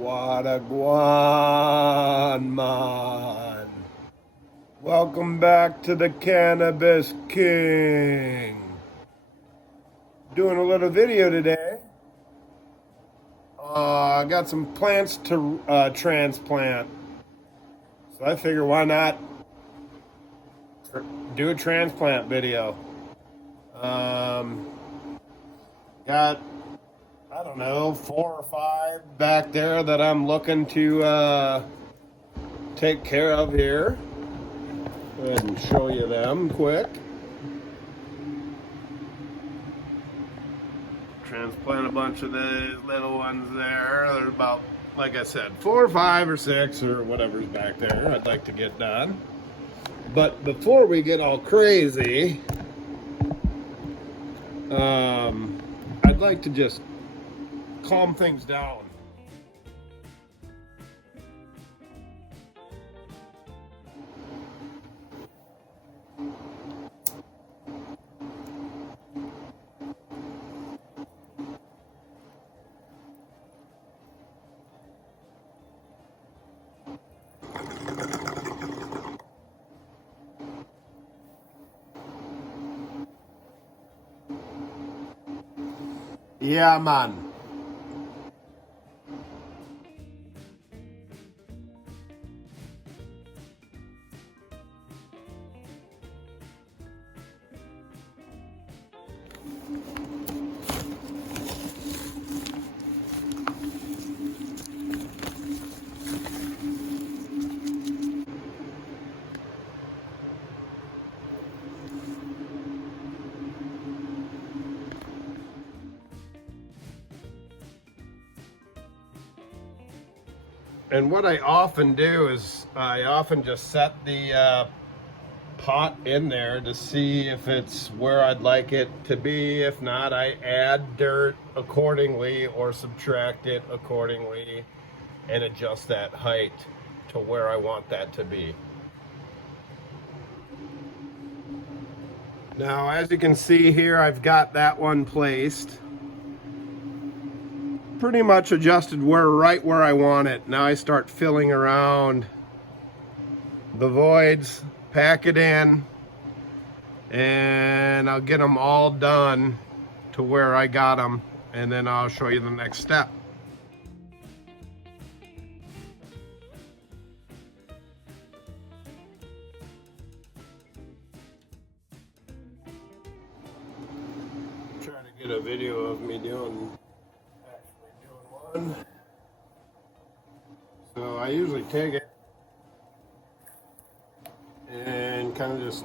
What a guan, man. Welcome back to the Cannabis King. Doing a little video today. I got some plants to transplant. So I figure why not do a transplant video. Got, I don't know, 4 or 5 back there that I'm looking to take care of here. Go ahead and show you them quick. Transplant a bunch of the little ones there. There's about, like I said, 4 or 5 or 6 or whatever's back there I'd like to get done. But before we get all crazy, I'd like to just calm things down. Yeah, man. And what I often do is I often just set the pot in there to see if it's where I'd like it to be. If not, I add dirt accordingly or subtract it accordingly and adjust that height to where I want that to be. Now, as you can see here, I've got that one placed. Pretty much adjusted right where I want it. Now I start filling around the voids, pack it in, and I'll get them all done to where I got them, and then I'll show you the next step. Try to get a video of me doing one. So I usually take it and kind of just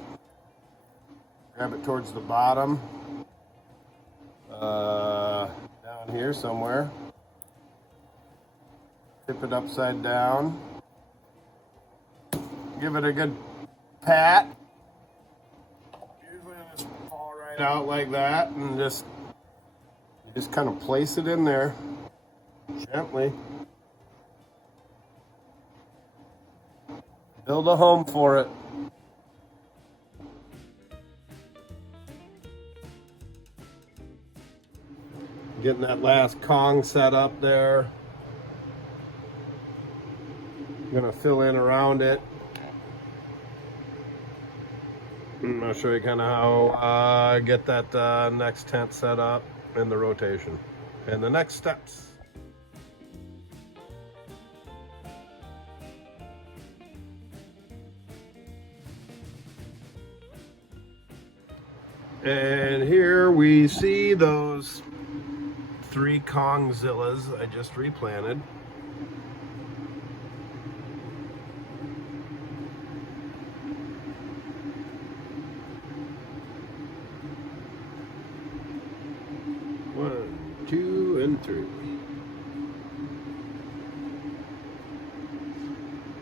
grab it towards the bottom, down here somewhere, tip it upside down, give it a good pat. Usually I just fall right out like that and just kind of place it in there gently. Build a home for it. Getting that last Kong set up there. Gonna fill in around it. And I'll show you kind of how I get that next tent set up and the rotation and the next steps. And here we see those 3 Kongzillas I just replanted. One, 2, and 3.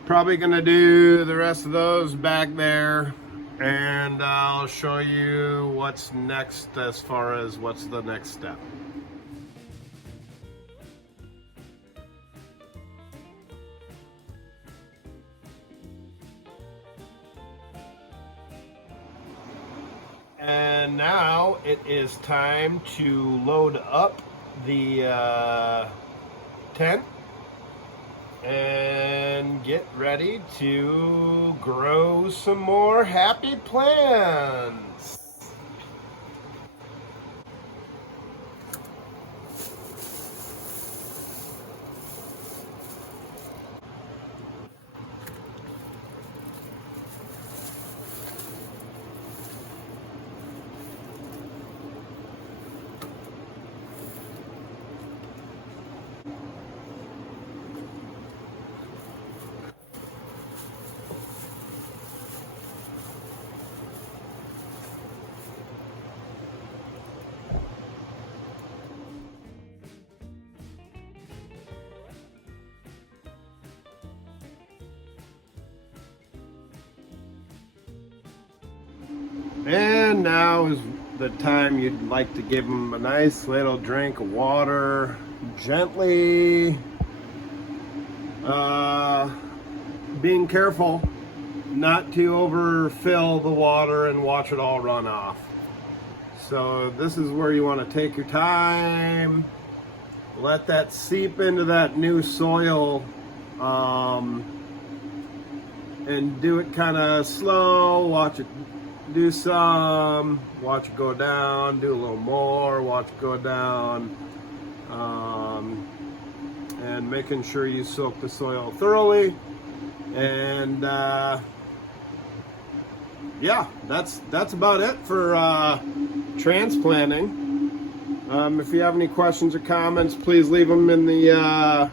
Probably gonna do the rest of those back there, and I'll show you what's next as far as what's the next step. And now it is time to load up the tent and get ready to grow some more happy plants. And now is the time you'd like to give them a nice little drink of water, gently, being careful not to overfill the water and watch it all run off. So this is where you want to take your time, let that seep into that new soil, and do it kind of slow. Watch it do some, watch it go down, do a little more, watch it go down, and making sure you soak the soil thoroughly. And yeah, that's about it for transplanting. If you have any questions or comments, please leave them in the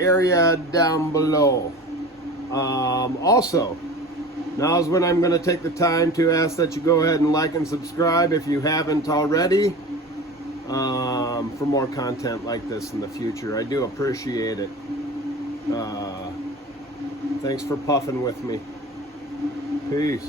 area down below. Also, now is when I'm going to take the time to ask that you go ahead and like and subscribe if you haven't already, for more content like this in the future. I do appreciate it. Thanks for puffing with me. Peace.